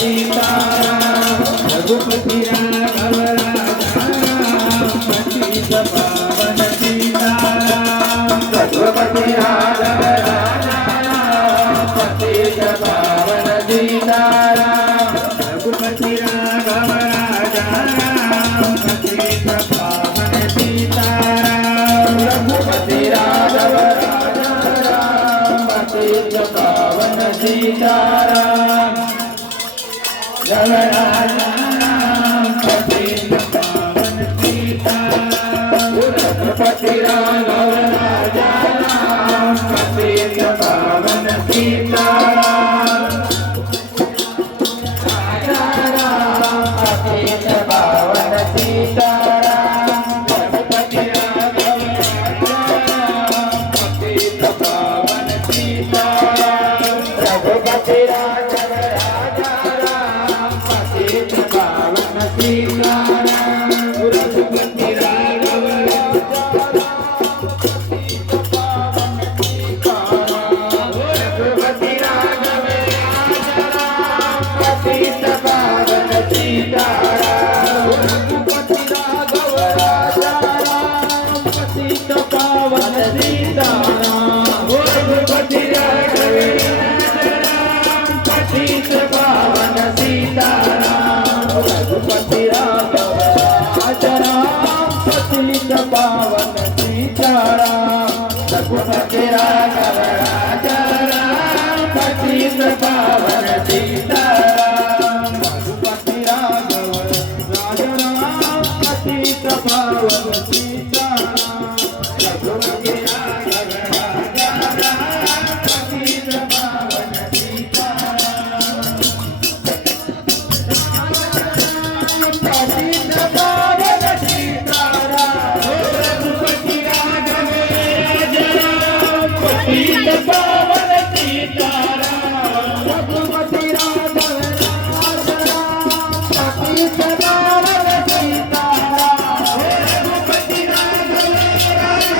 सीताराम रघुपति राघव राजा राम पतित पावन सीताराम रघुपति राघव राजा राम पतित पावन सीताराम रघुपति राघव राजा राम पतित पावन सीताराम रघुपति राघव राजा राम पतित पावन सीताराम जय राजा राम पतित पावन सीताराम रघुपति राघव राजा राम पतित पावन सीताराम राजा राम पतित पावन सीताराम रघुपति राघव राजा राम पतित पावन सीताराम रघुपति राघव राजा राम पतित पावन सीताराम रघुपति राघव राजा रघुपति राघव राजा राम पतित पावन सीताराम रघुपति राघव राजा राम पतित पावन सीताराम रघुपति राघव राजा राम पतित पावन सीताराम रघुपति राघव राजा राम पतित पावन सीताराम रघुपति राघव राजा राम पतित पावन सीताराम रघुपति राघव राजा राम पतित पावन सीताराम रघुपति राघव राजा राम पतित पावन सीताराम पतित पावन सीताराम रघुपति राघव राजा राम पतित पावन सीताराम रघुपति राघव राजा राम पतित पावन सीताराम रघुपति राघव राजा राम पतित पावन सीताराम रघुपति राघव राजा राम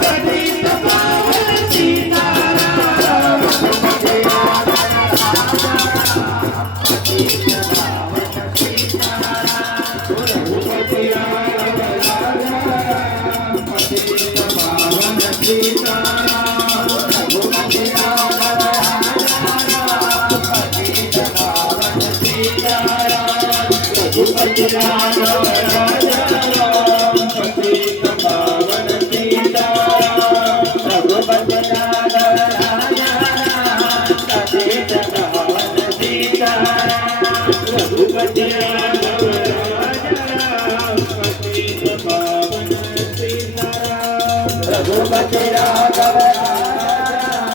पतित पावन सीताराम रघुपति राघव राजा राम पतित पावन सीताराम रघुपति राघव राजा राम पतित पावन सीताराम रघुपति राघव राजा राम पतित पावन सीताराम रघुपति राघव राजा राम पतित पावन सीताराम रघुपति राघव राजा राम पतित पावन सीताराम रघुपति राघव